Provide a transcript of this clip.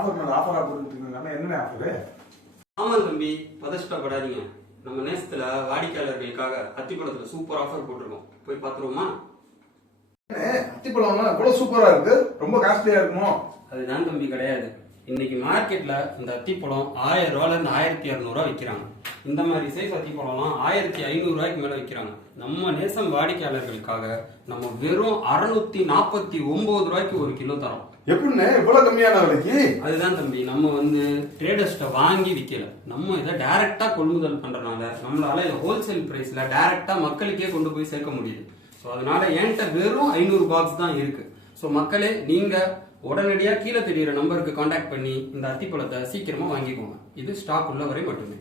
Offer மேல ஆஃபரா போட்டுட்டு இருக்காங்க. என்ன ஆஃபர்? ஆமா தம்பி, பதஷ்டப்படாதீங்க. நம்ம நேசத்துல வாடிக்கையாளர்களுக்காக அத்திப்பழத்துல சூப்பர் ஆஃபர் போட்டிருக்கோம். போய் பாத்துருவோமா? அத்திப்பழம்லாம் இவ்வளவு சூப்பரா இருக்கு. ரொம்ப காஸ்ட்லியா இருக்குமோ? அதுதான் தம்பி கிடையாது. இன்னைக்கு மார்க்கெட்ல இந்த அத்திப்பழம் 1000 ரூபாயில இருந்து 1200 ரூபாய் விற்கிறாங்க. இந்த மாதிரி சைஸ் அத்திப்பழம்லாம் 1500 ரூபாய்க்கு மேல விற்கிறாங்க. நம்ம நேசம் வாடிக்கையாளர்களுக்காக நம்ம வெறும் 649 ரூபாய்க்கு ஒரு கிலோ தரோம். எப்படின்னு இவ்வளவு கம்மியான விலைக்கு? அதுதான் தம்பி, நம்ம ட்ரேடர்ஸ்ட வாங்கி விற்கல. நம்ம இதை டைரக்டா கொள்முதல் பண்றதுனால நம்மளால ஹோல்சேல் பிரைஸ்ல டைரக்டா மக்களுக்கே கொண்டு போய் சேர்க்க முடியுது. ஸோ அதனால என்கிட்ட வெறும் 500 பாக்ஸ் தான் இருக்கு. ஸோ மக்களே, நீங்க உடனடியா கீழே தெரியுற நம்பருக்கு கான்டாக்ட் பண்ணி இந்த அத்திப்பழத்தை சீக்கிரமா வாங்கிக்கோங்க. இது ஸ்டாக் உள்ள வரை மட்டுமே.